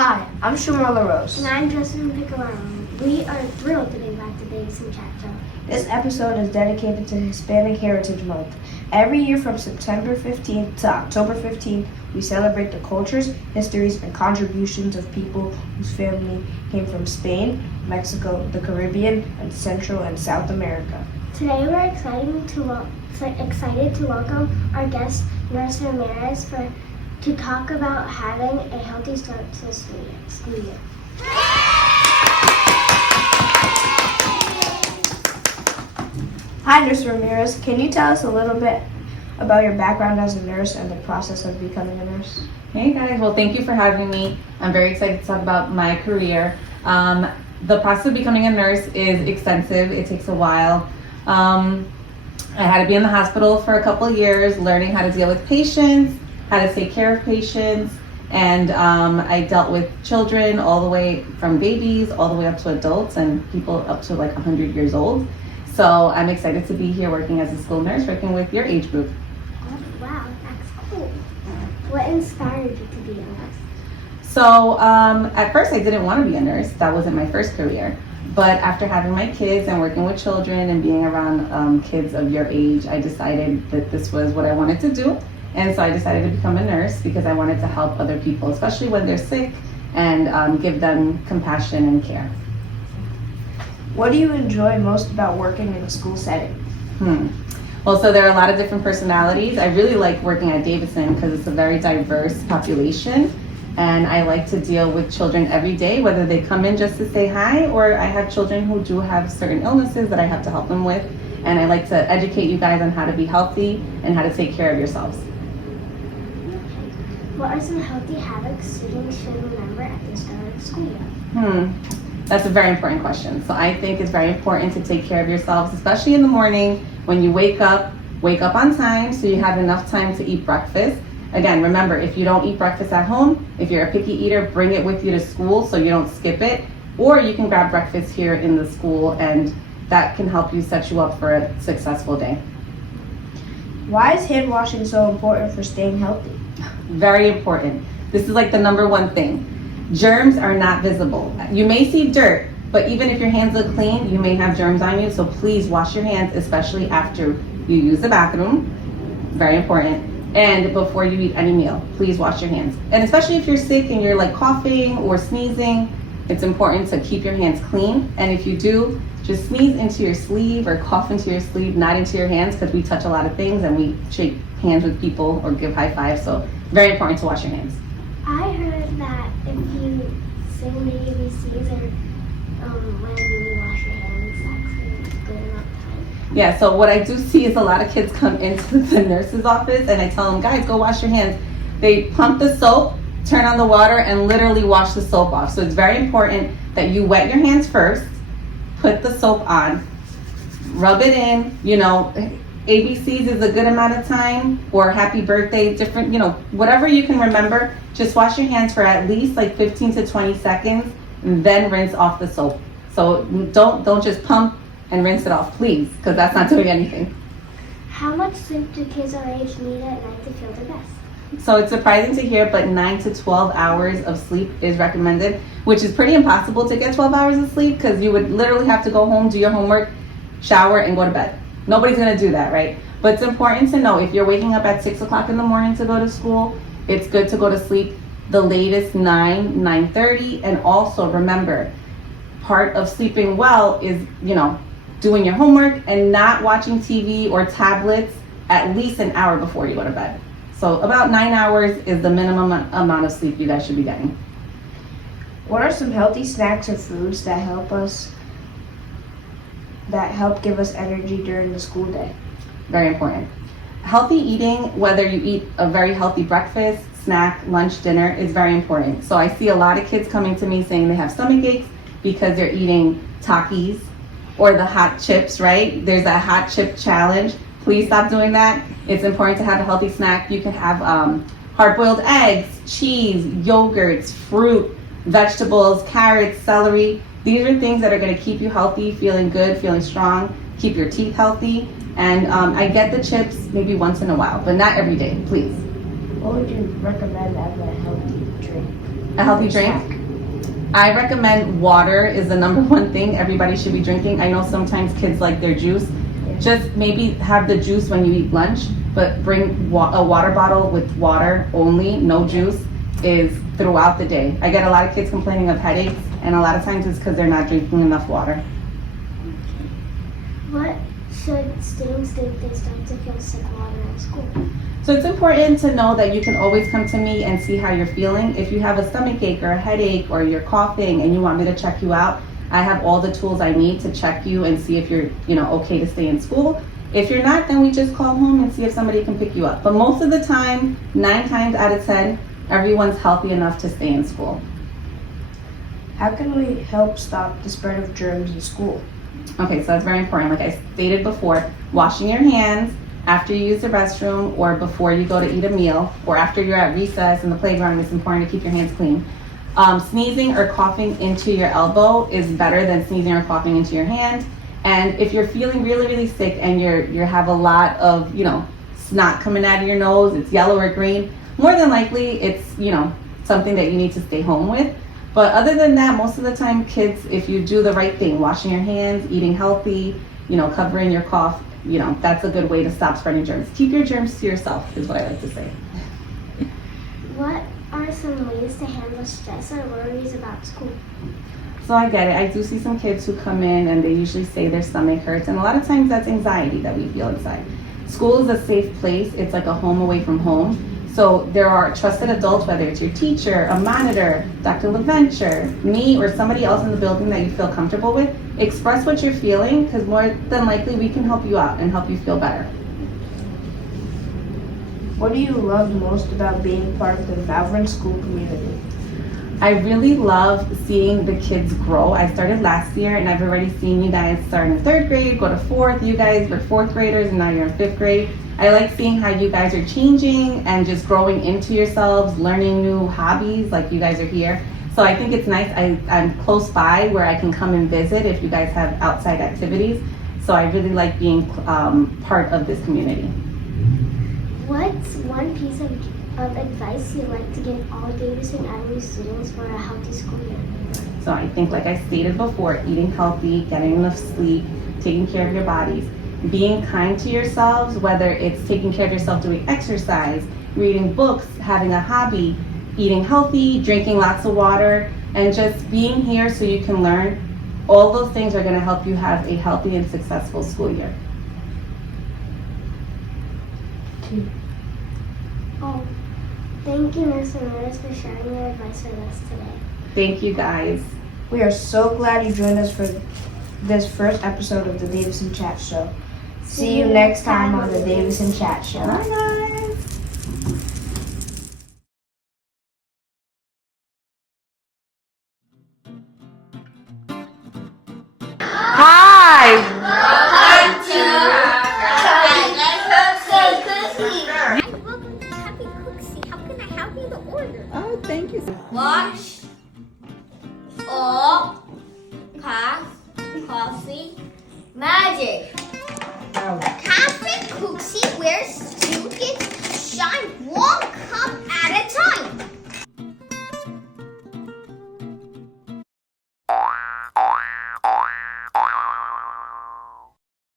Hi, I'm Shumar LaRose. And I'm Justin Piccolaro. We are thrilled to be back to Davidson Chat Show. This episode is dedicated to Hispanic Heritage Month. Every year from September 15th to October 15th, we celebrate the cultures, histories, and contributions of people whose family came from Spain, Mexico, the Caribbean, and Central and South America. Today we're excited to welcome our guest, Nurse Ramirez, to talk about having a healthy start to the school year. Hi, Nurse Ramirez. Can you tell us a little bit about your background as a nurse and the process of becoming a nurse? Hey guys, well thank you for having me. I'm very excited to talk about my career. The process of becoming a nurse is extensive. It takes a while. I had to be in the hospital for a couple of years, learning how to deal with patients, how to take care of patients, and I dealt with children all the way from babies all the way up to adults and people up to like 100 years old. So I'm excited to be here working as a school nurse, working with your age group. Oh, wow, that's cool. What inspired you to be a nurse? So at first I didn't want to be a nurse. That wasn't my first career. But after having my kids and working with children and being around kids of your age, I decided that this was what I wanted to do. And so I decided to become a nurse because I wanted to help other people, especially when they're sick, and give them compassion and care. What do you enjoy most about working in a school setting? Well, so there are a lot of different personalities. I really like working at Davidson because it's a very diverse population. And I like to deal with children every day, whether they come in just to say hi, or I have children who do have certain illnesses that I have to help them with. And I like to educate you guys on how to be healthy and how to take care of yourselves. What are some healthy habits students should remember at the start of the school year? That's a very important question. So I think it's very important to take care of yourselves, especially in the morning when you wake up on time so you have enough time to eat breakfast. Again, remember, if you don't eat breakfast at home, if you're a picky eater, bring it with you to school so you don't skip it. Or you can grab breakfast here in the school, and that can help you set you up for a successful day. Why is hand washing so important for staying healthy? Very important. This is like the number one thing. Germs are not visible. You may see dirt, but even if your hands look clean, you may have germs on you. So please wash your hands, especially after you use the bathroom. Very important. And before you eat any meal, please wash your hands. And especially if you're sick and you're like coughing or sneezing, it's important to keep your hands clean. And if you do, just sneeze into your sleeve or cough into your sleeve, not into your hands, because we touch a lot of things and we shake hands with people or give high fives. So very important to wash your hands. I heard that if you sing the ABCs or when you wash your hands, that's good enough time. Yeah, so what I do see is a lot of kids come into the nurse's office and I tell them, guys, go wash your hands. They pump the soap, turn on the water, and literally wash the soap off. So it's very important that you wet your hands first, put the soap on, rub it in, ABCs is a good amount of time, or happy birthday, different, whatever you can remember. Just wash your hands for at least like 15 to 20 seconds and then rinse off the soap. So don't just pump and rinse it off, please, because that's not doing anything. How much sleep do kids our age need at night to feel their best? So it's surprising to hear, but 9 to 12 hours of sleep is recommended, which is pretty impossible to get 12 hours of sleep because you would literally have to go home, do your homework, shower, and go to bed. Nobody's gonna do that, right? But it's important to know if you're waking up at 6 o'clock in the morning to go to school, it's good to go to sleep the latest 9:30. And also remember, part of sleeping well is, doing your homework and not watching TV or tablets at least an hour before you go to bed. So about 9 hours is the minimum amount of sleep you guys should be getting. What are some healthy snacks or foods that help give us energy during the school day? Very important. Healthy eating, whether you eat a very healthy breakfast, snack, lunch, dinner, is very important. So I see a lot of kids coming to me saying they have stomach aches because they're eating Takis or the hot chips, right? There's a hot chip challenge. Please stop doing that. It's important to have a healthy snack. You can have hard-boiled eggs, cheese, yogurts, fruit, vegetables, carrots, celery. These are things that are going to keep you healthy, feeling good, feeling strong, keep your teeth healthy. And I get the chips maybe once in a while, but not every day, please. What would you recommend as a healthy drink? A healthy drink? I recommend water is the number one thing everybody should be drinking. I know sometimes kids like their juice. Just maybe have the juice when you eat lunch, but bring a water bottle with water only, no juice, is throughout the day. I get a lot of kids complaining of headaches, and a lot of times it's because they're not drinking enough water. What should students do if they start to feel sick while they're in school? So it's important to know that you can always come to me and see how you're feeling. If you have a stomach ache or a headache or you're coughing and you want me to check you out, I have all the tools I need to check you and see if you're, okay to stay in school. If you're not, then we just call home and see if somebody can pick you up. But most of the time, 9 times out of 10, everyone's healthy enough to stay in school. How can we help stop the spread of germs in school? Okay, so that's very important. Like I stated before, washing your hands after you use the restroom or before you go to eat a meal or after you're at recess in the playground, it's important to keep your hands clean. Sneezing or coughing into your elbow is better than sneezing or coughing into your hand. And if you're feeling really, really sick and you have a lot of, snot coming out of your nose, it's yellow or green, more than likely it's, something that you need to stay home with. But other than that, most of the time, kids, if you do the right thing, washing your hands, eating healthy, covering your cough, that's a good way to stop spreading germs. Keep your germs to yourself is what I like to say. What are some ways to handle stress or worries about school? So I get it. I do see some kids who come in and they usually say their stomach hurts, and a lot of times that's anxiety that we feel inside. School is a safe place. It's like a home away from home. So there are trusted adults, whether it's your teacher, a monitor, Dr. LaVenture, me, or somebody else in the building that you feel comfortable with. Express what you're feeling, because more than likely we can help you out and help you feel better. What do you love most about being part of the vibrant school community? I really love seeing the kids grow. I started last year and I've already seen you guys start in 3rd grade, go to 4th. You guys were 4th graders and now you're in 5th grade. I like seeing how you guys are changing and just growing into yourselves, learning new hobbies like you guys are here. So I think it's nice. I'm close by where I can come and visit if you guys have outside activities. So I really like being part of this community. What's one piece of advice you'd like to give all Davidson Avenue students for a healthy school year? So I think, like I stated before, eating healthy, getting enough sleep, taking care of your bodies, being kind to yourselves, whether it's taking care of yourself doing exercise, reading books, having a hobby, eating healthy, drinking lots of water, and just being here so you can learn. All those things are going to help you have a healthy and successful school year. Oh, thank you, Ms. Ramirez, for sharing your advice with us today. Thank you, guys. We are so glad you joined us for this first episode of the Davison Chat Show. See you next time on the Davison Chat Show. Bye, guys. Hi. Welcome to Happy Cooksy. How can I help you to order? Oh, thank you. Watch all pass coffee magic. Cafe Cooksy, where students